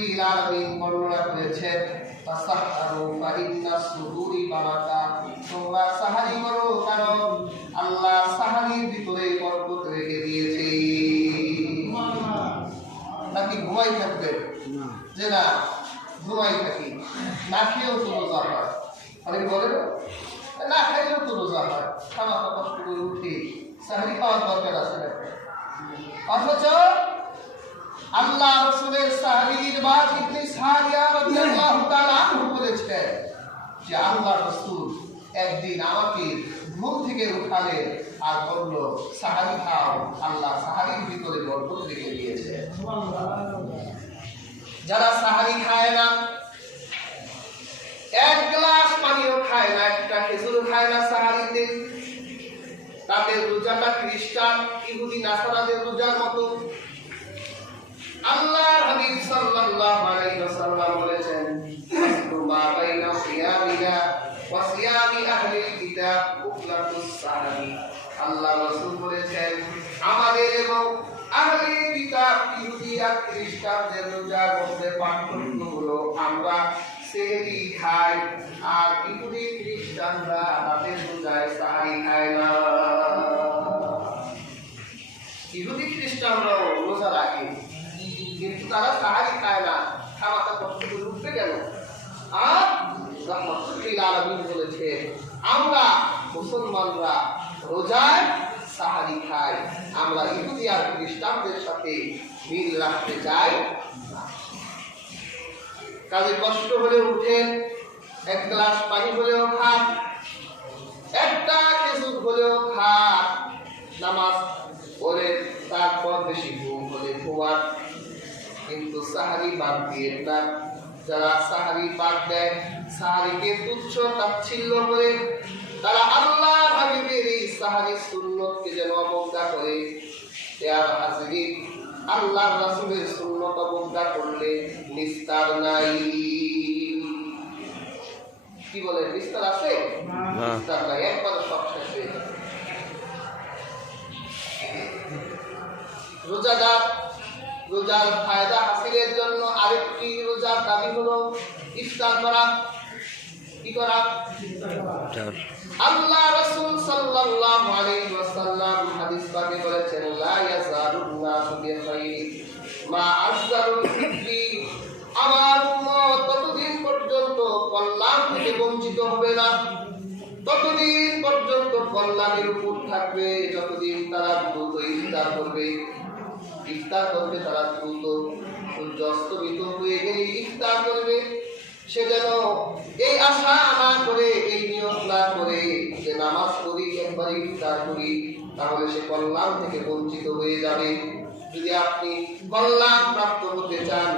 রব্বিল আলামিন বর্ণনা করেছেন তাসাহহারু ফা ইন্নাস সুহুরি বারাকা, তোমরা সাহারি করো কারণ আল্লাহ সাহারির ভিতরে বরকত রেখে দিয়েছে। নাকি ঘুমাই থাকবে যে না ঘুমাই থাকি, না খেয়েও তো রোজা হয়, অনেকে বলে না খাইলেও তো রোজা হয়, খাওয়া কষ্ট করে উঠি সাহারি খাওয়ার দরকার আছে না। অথচ আল্লাহ রাসূলের সাহাবীর বাদ ইবনে সারিয়া রাদিয়াল্লাহু তাআলা আনহু বলেছেন যে আল্লাহ রাসূল একদিন আমাকে ঘুম থেকে উঠালেন আর বলল সাহারি খাও, আল্লাহ সাহারির ভিতরে বরকত রেখে দিয়েছে। যারা সাহারি খায় না, এক গ্লাস পানিও খায় না, একটা খেজুরও খায় না সাহারিতে, তাদের রোজাটা খ্রিস্টান ইহুদি নাসারাদের রোজার মতো। আল্লাহর হাবিব সাল্লাল্লাহু আলাইহি ওয়াসাল্লাম বলেছেন মা বাইনা সিয়ামিনা ওয়া সিয়ামি আহলিল কিতাব উফলাতুস সাহারি। আল্লাহ রাসূল বলেছেন আমাদের এবং আহলিল কিতাব ইহুদি আর খ্রিস্টানদের রোজার মধ্যে পার্থক্য হলো আমরা সেহরি খাই আর ইহুদি খ্রিস্টানরা তাদের রোজায় সাহারি খায় না। ইহুদি খ্রিস্টানরাও রোজা রাখে কিন্তু তারা সাহারি খায় না, খাওয়াটা কষ্ট করে উঠবে কেন? আর রহমাতুল আলামিন বলেছে আমরা মুসলমানরা রোজায় সাহারি খাই, আমরা ইহুদি আর খ্রিস্টানদের সাথে মিল রাখতে চাই না। কাজে কষ্ট হলে উঠেন, এক গ্লাস পানি হলেও খান, একটা খেজুর হলেও খান, নামাজ পড়ে তারপর বেশি ঘুম হলে ঘুমান, কিন্তু সাহারি বাদ দিয়ে না। যারা সাহারি বাদ দেয়, সাহারিকে তুচ্ছ তাচ্ছিল্য করে, তারা আল্লাহ হাবিবের এই সাহারি সুন্নতকে যেন অবজ্ঞা করে। আর হাজিরিন, আল্লাহর রাসূলের সুন্নত অবজ্ঞা করলে নিস্তার নাই। কি বলে নিস্তার আছে? নিস্তার নাই, একবার সব শেষ হয়ে যাবে। রোজাদার রোজার ফায়দা হাসিলের জন্য আরেকটি রোজার দাবি হলো ইফতার করা। কি করা? আল্লাহ রাসূল সাল্লাল্লাহু আলাইহি ওয়াসাল্লাম হাদিস পাকে বলেছেন লা ইয়াজালুন নাসু বিখাইর মা আযজারুল ফিতরি, আমার উম্মত ততদিন পর্যন্ত কল্যাণ থেকে বঞ্চিত হবে না, ততদিন পর্যন্ত কল্যাণের উপর থাকবে যতদিন তারা দ্রুত ইফতার করবে। ইফতার করবে তারা দ্রুত, সূর্য অস্তমিত হয়ে গেলে ইফতার করবে। সে যেন এই আশা না করে, এই নিয়ত না করে যে নামাজ পড়ি একবার ইফতার করি, তাহলে সে কল্যাণ থেকে বঞ্চিত হয়ে যাবে। যদি আপনি কল্যাণ প্রাপ্ত হতে চান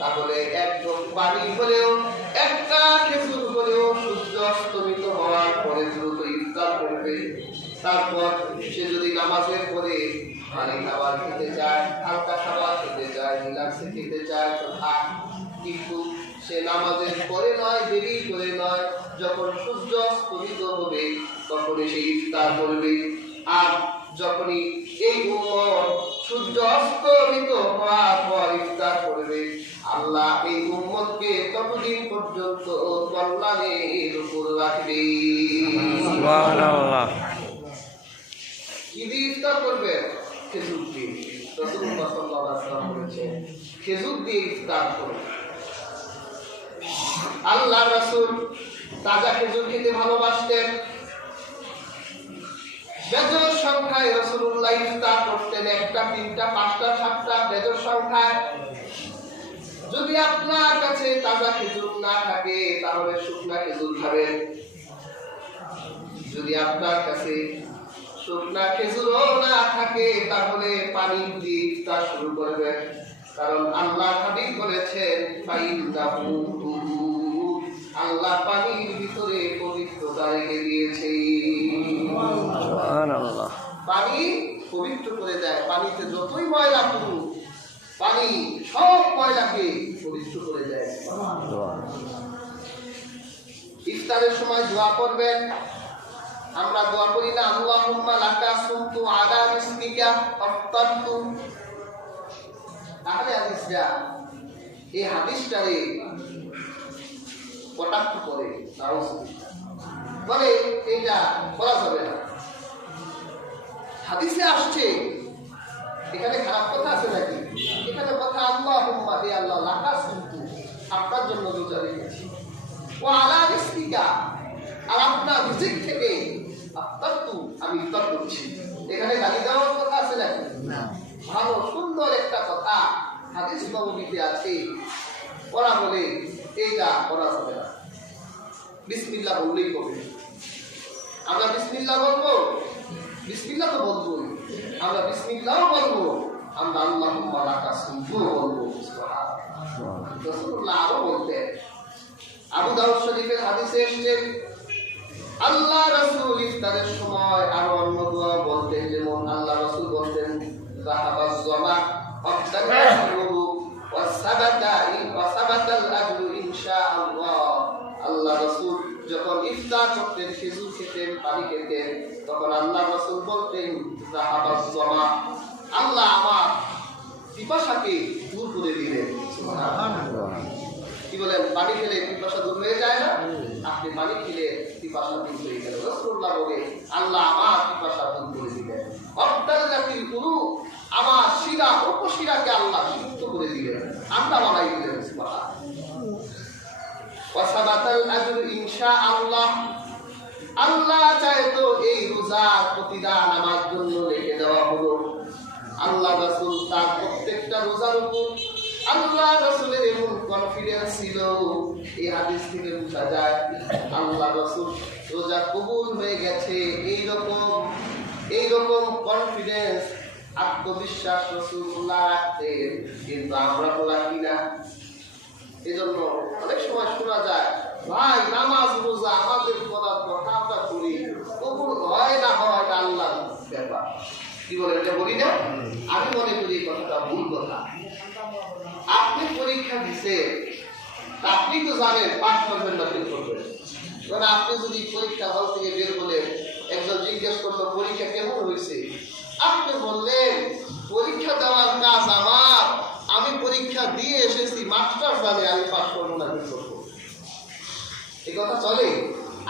তাহলে একদম পানি হলেও, একটা খেজুর হলেও সূর্য অস্তমিত হওয়ার পরে দ্রুত ইফতার করবে। তারপর সে যদি নামাজের পরে পানি খাবার খেতে চায়, হালকা খাবার খেতে চায়, রিল্যাক্সে খেতে চায় তো থাক, কিন্তু সে নামাজের পরে নয়, দেরি করে নয়, যখন সূর্য অস্তমিত হবে তখনই সে ইফতার করবে। আর যখনই এই উম্মত সূর্য অস্তমিত হওয়ার পর ইফতার করবে, আল্লাহ এই উম্মতকে ততদিন পর্যন্ত কল্যাণের উপর রাখবে। সুবহানাল্লাহ। কি দিয়ে ইফতার করবে? খেজুর দিয়ে। রাসূলুল্লাহ সাল্লাল্লাহু আলাইহি ওয়াসাল্লাম বলেছেন খেজুর দিয়ে ইফতার করবে। আল্লাহ রাসূল তাজা খেজুর খেতে ভালোবাসতেন। বেজোর সংখ্যায় রাসূলুল্লাহ ইফতার করতেন, একটা, তিনটা, পাঁচটা, সাতটা, বেজোর সংখ্যায়। যদি আপনার কাছে তাজা খেজুর না থাকে তাহলে শুকনা খেজুর খাবেন। যদি আপনার কাছে শুকনা খেজুরও না থাকে তাহলে পানি দিয়ে ইফতার শুরু করবেন, কারণ আল্লাহ হাবিব বলেছেন আল্লাহ পানির ভিতরে পবিত্রতা রেখে দিয়েছে। সুবহানাল্লাহ। পানি পবিত্র করে দেয়, পানিতে যতই ময়লা থাকুক পানি সব ময়লাকে পবিত্র করে দেয়। ইফতারের সময় দোয়া করবেন। আমরা দোয়া করি না আল্লাহুম্মা লাকা সুমতু আলা রিজকিকা আফতারতু। তাহলে হাদিসটা এই হাদিসটারে কটাক্ষ করে বলে এটা করা যাবে না। হাদিসে আসছে, এখানে খারাপ কথা আছে নাকি? এখানে কথা আল্লাহুম্মা, হে আল্লাহ, লাকা সুমতু, আপনার জন্য রোজা রেখেছি, ও আলা রিজকিকা, আর আপনার রিজিক থেকে আফতারতু, আমি ইফতার করছি। এখানে গালি দেওয়ার কথা আছে নাকি? না। ভালো সুন্দর একটা কথা হাদিস নববীতে আছে। ওরা বলে এইটা করা যাবে না, বিসমিল্লাহ বললেই হবে। আমরা বিসমিল্লাহ বলবো, বিসমিল্লাহ তো বলবোই, আমরা বিসমিল্লাহও বলবো, আমরা আল্লাহুম্মা লাকা সুমতু বলবো। রাসূলুল্লাহ আরো বলতেন, আবু দাউদ শরীফের হাদিসে এসেছে আল্লাহ রাসূল ইফতারের সময় আরো অন্য দোয়া বলতেন, যেমন আল্লাহ রাসূল বলতেন যাহাবাজ জামা আফতারু ওয়া সাবাতাল আজরু ইনশাআল্লাহ। আল্লাহ রাসূল যখন ইফতার করতেন, খেজুর খেতেন, পানি খেতেন, তখন আল্লাহ রাসূল বলতেন যাহাবাজ জামা, আল্লাহ আমার পিপাসাকে দূর করে দিলেন। সুবহানাল্লাহ। কি বলেন? পানি খেলে পিপাসা দূর হয়ে যায় না? আপনি পানি খেলে পিপাসা দূর হয়ে গেল। রাসূলুল্লাহ বলে আল্লাহ আমার পিপাসা দূর করে দিলেন। অবদালাতিল কুলু, আমার শিরা উপশিরাকে আল্লাহ সিদ্ধ করে দিলেন, ঠান্ডা বানাই দিলেন। সুবহানাল্লাহ। ওয়া সাবাতাল আজরু ইনশাআল্লাহ, আল্লাহ চায় তো এই রোজার প্রতিদান আমার জন্য লিখে দেওয়া হলো। আল্লাহ রাসূল তার প্রত্যেকটা রোজার উপর আল্লাহ রাসূলের এমন কনফিডেন্স ছিল, এই হাদিস থেকে বোঝা যায় আল্লাহ রাসূল রোজা কবুল হয়ে গেছে, এইরকম কনফিডেন্স, আত্মবিশ্বাস রাসূলুল্লাহ রাখতেন। কিন্তু আমরা তো রাখি না। এজন্য অনেক সময় শোনা যায়, ভাই নামাজ রোজা আমাদের করার কথা আমরা করি, কবুল হয় না হয় এটা আল্লাহর ব্যাপার। কি বলে? এটা বলি না? আমি মনে করি এই কথাটা ভুল কথা। আপনি পরীক্ষা দিছে, আপনি তো জানেন পাস করবেন না ফেল করবেন। কারণ আপনি যদি পরীক্ষা হল থেকে বের হলে একজন জিজ্ঞেস করলো পরীক্ষা কেমন হয়েছে, আপনি বললেন পরীক্ষা দেওয়ার কাজ আমার, আমি পরীক্ষা দিয়ে এসেছি, মাস্টার জানে আমি পাস করবো না ফেল করবো। এই কথা চলে?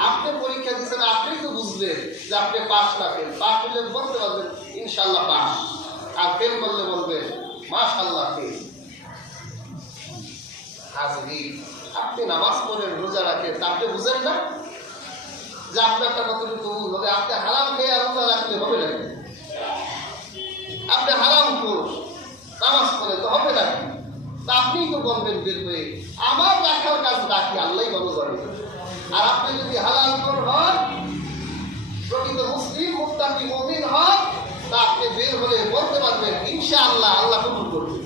আপনি পরীক্ষা দিচ্ছেন, আপনি তো বুঝলেন যে আপনি পাস না ফেল। পাস করলে বলতে পারবেন ইনশাআল্লাহ পাস, আর ফেল করলে বলবেন মাশাআল্লাহ ফেল। আপনি নামাজ পড়েন, রোজা রাখেন, আপনি বুঝেন না যে আপনার একটা কতটুকু হবে? আপনি হারাম খেয়ে রোজা রাখতে হবে না? আপনি হারাম খোর, নামাজ পড়ে তো হবে না? তা আপনি তো বলবেন বের হয়ে আমার রাখার কাজ রাখি, আল্লাহ ভালো জানে। আর আপনি যদি হালাল খোর হন, প্রকৃত মুসলিম মুত্তাকি মুমিন হন, তা আপনি বের হলে বলতে পারবেন ইনশাআল্লাহ আল্লাহ কবুল করবে।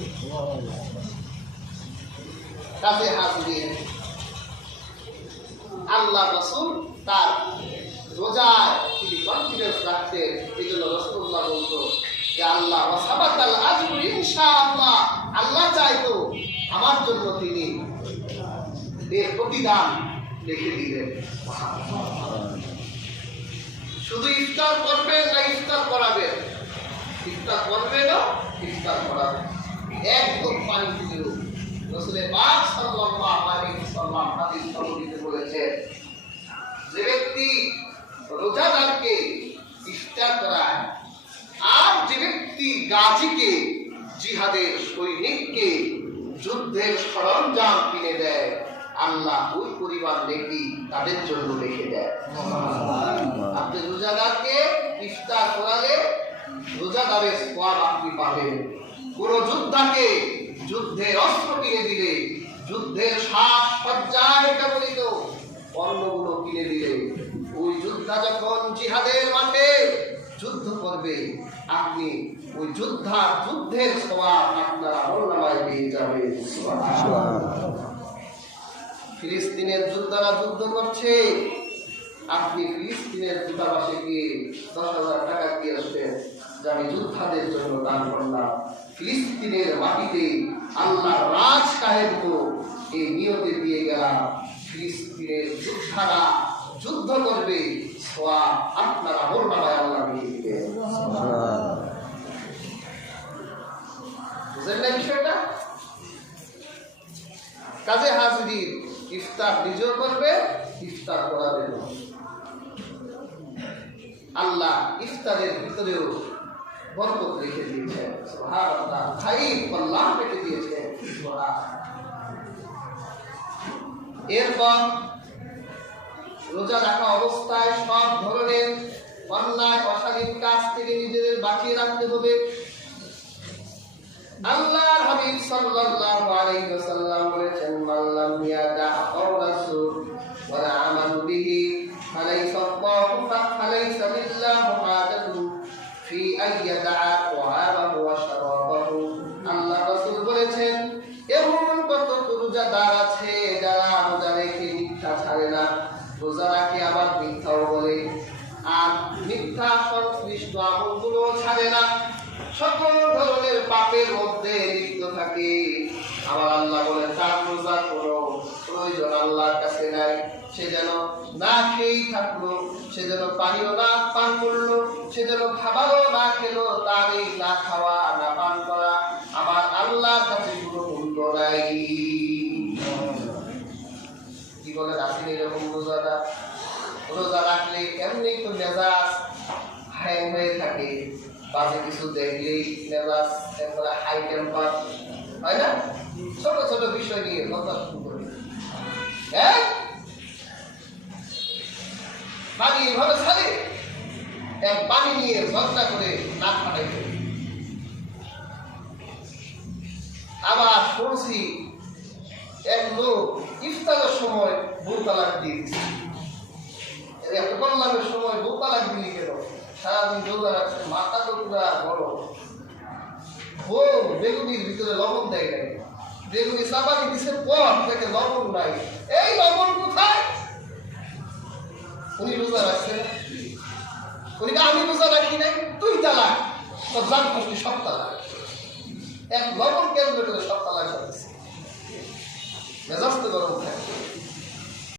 কাজে হাজির আল্লাহ রাসূল তার রোজায় তিনি কনফিডেন্স রাখতেন। এই জন্য রাসূলুল্লাহ বলতো যে আল্লাহ ওয়া সাবাতাল আজরু ইনশাআল্লাহ, আল্লাহ চাইতো আমার জন্য তিনি এর প্রতিদান লিখে দিলেন। শুধু ইফতার করবেন না ইফতার করাবেন? ইফতার করবে না, ইফতার করাবেন। একদম পানি দিল। রাসূল পাক সাল্লাল্লাহু আলাইহি ওয়াসাল্লাম হাদিস নববীতে বলেছেন, যে ব্যক্তি রোজাদারকে ইফতার করায়, আর যে ব্যক্তি গাজীকে, জিহাদের সৈনিককে যুদ্ধের সরঞ্জাম কিনে দেয়, আল্লাহ ওই পরিবার নেকি তাদের জন্য রেখে দেয়। আপনি রোজাদারকে ইফতার করালে রোজাদারের সওয়াব আপনি পাবেন। কোন যোদ্ধাকে যুদ্ধের অস্ত্র কিনে দিলে, যুদ্ধের সাজ সজ্জায় ব্যবহৃত পণ্যগুলো কিনে দিলে, ওই যোদ্ধা যখন জিহাদের মাঠে যুদ্ধ করবে, আপনি ওই যুদ্ধের সওয়াব আপনার আমলনামায় পেয়ে যাবেন। ফিলিস্তিনের যোদ্ধারা যুদ্ধ করছে, আপনি ফিলিস্তিনের দূতাবাসে গিয়ে 10,000 টাকা দিয়ে আসবেন, যে আমি যোদ্ধাদের জন্য দান করলাম। ফিলিস্তিনের মাটিতে আল্লাহর রাজ কায়েম হোক, এই নিয়তে দিয়ে গেলাম। ফিলিস্তিনের যোদ্ধারা যুদ্ধ করবে, সওয়াব আপনার আমলনামায় আল্লাহ দিয়ে দিবেন। বুঝলেন না বিষয়টা? কাজে হাজির ইফতার নিজেও করবে, ইফতার করাবে। আল্লাহ ইফতারের ভিতরেও বরকত রেখে দিয়েছেন, সুবহানাল্লাহ, খাইর কল্যাণ রেখে দিয়েছেন। এরপর রোজা রাখা অবস্থায় সব ধরনের অন্যায় অশালীন কাজ থেকে নিজেদের বাঁচিয়ে রাখতে হবে। আল্লাহর হাবিব সাল্লাল্লাহু আলাইহি ওয়াসাল্লাম বলেছেন, মান লাম ইয়াদা কাওলা যুর ওয়া লা আমাল বিহি ফালাইসা আল্লাহু ফালাইসা লিল্লাহি হাজাতুন ফি আইয়াদা তাআমাহু ওয়া শারাবাহু। আল্লাহ রাসূল বলেছেন, এমন কত রোজাদার আছে যারা রোজা রেখে মিথ্যা ছাড়ে না, রোজা রাখে আবার মিথ্যাও বলে, আর মিথ্যা সংশ্লিষ্ট আমলগুলো ছাড়ে না, সকল ধরনের পাপের মধ্যে লিপ্ত থাকে। আমার আল্লাহ বলেন, তার রোজা কোনো প্রয়োজন আল্লাহর কাছে নাই। সে যেন না খেয়েই থাকলো, সে যেন পানিও না পান করলো, সে যেন খাবারও না খেলো, তার এই না খাওয়া না পান করা আমার আল্লাহর কাছে কোনো মূল্য নাই। কি বলে রাখেন এরকম রোজাটা? রোজা রাখলে এমনি তো মেজাজ হ্যাং হয়ে থাকে, বাজে কিছু দেখলেই মেজাজ একবারে হাই টেম্পার হয় না? ছোট ছোট বিষয় নিয়ে কথা শুরু করি, হ্যাঁ পানি এভাবে ছাড়ে, এক পানি নিয়ে ঝগড়া করে নাক ফাটাই দেবে। আবার শুনছি এক লোক ইফতারের সময় বউ তালাক দিয়ে দিচ্ছে। একটা কল্যাণের সময় বউ তালাক দিলি কেন? সারাদিন রোজা রাখছে, মাথা তো পুরা বড়। বউ বেগুনির ভিতরে লবণ দেয় নাই, বেগুনি চাপানি দিচ্ছে পর থেকে লবণ নাই, এই লবণ কোথায়? উনি রোজা রাখছে না, উনি আমি রোজা রাখি নাই, তুই তালাক, তোর জান কষ্টি সব তালাক। এক লবণ কেন্দ্র করে সব তালাক হচ্ছে, মেজাজ তো গরম থাকে।